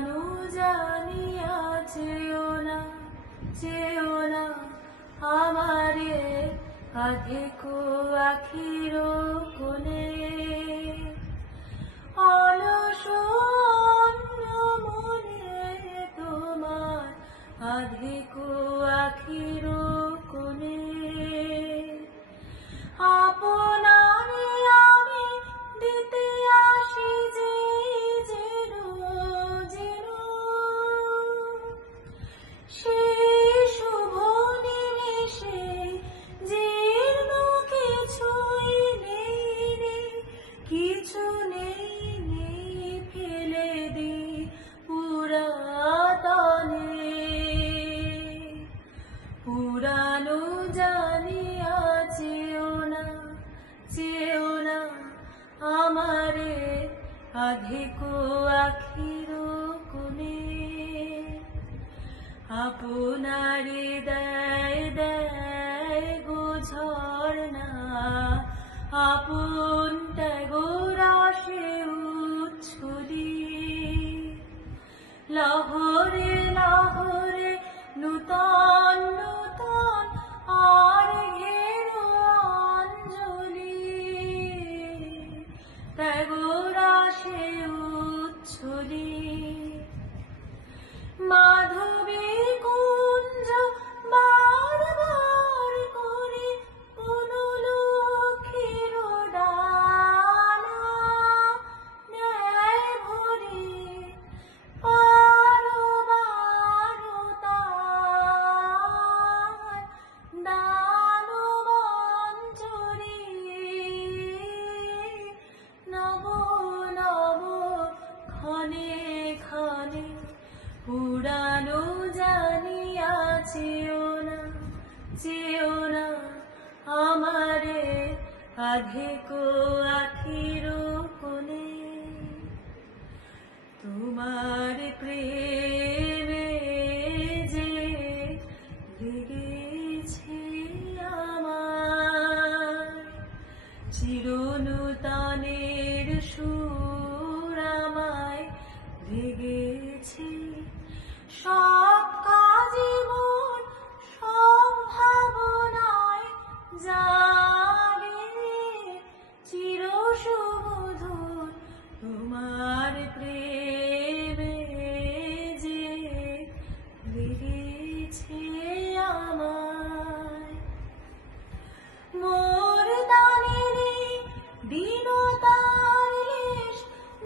পুরানো জানিয়া চেও না আমারে আধেক আখির কোণে। অলস মনে তোমার আধেক আখির কোণে। আপনারে আমি দিতে আসি যে যেন সেই শুভ নিমেষে জীর্ণ কিছুই নেই, কিছু নেই ফেলে দি পুরাতনে। পুরানো জানিয়া চেও না আমারে আধেক আখির কোণে। আপনারে দেয় গো ঝরনা আপন ত্যাগরাশে উচ্ছলি। লহরে লহরে নূতন আর ঘেরো অঞ্জলি। ত্যাগরাশে উচ্ছলি। মাধবী কুঞ্জ বারবার করে অনুলক্ষীর ডানা নেয় ভরে পারবার দানবঞ্জরি। নব নব ক্ষণে ক্ষণে পুরানো জানিয়া চেও না আমারে আধেক আখির কোণে। তোমার প্রেমে যে লেগেছে আমার চিরনূতনের সুর আমায় লেগেছে। সব কাজে মন সব ভাবনায় জাগে চির সুমধুর তোমার প্রেমে যে লেগেছে আমায়। মোর দানের দীনতার লেশ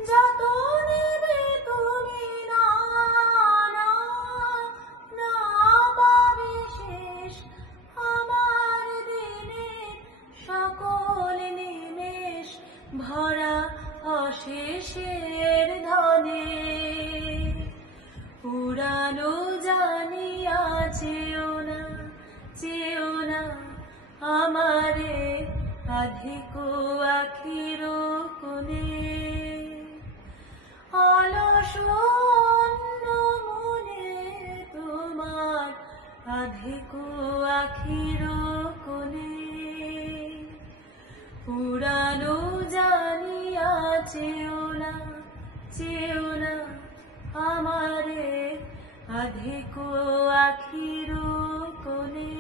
যত নেবে তুমি না পাবে শেষ আমার দিনের সকল নিমেষ ভরা অশেষের ধনে। পুরানো জানিয়া চেও না আমারে আধেক আখির কোণে। অলস মনে তোমার আধেক আখির কোণে। পুরানো জানিয়া চেও না আমারে আধেক আখির কোণে।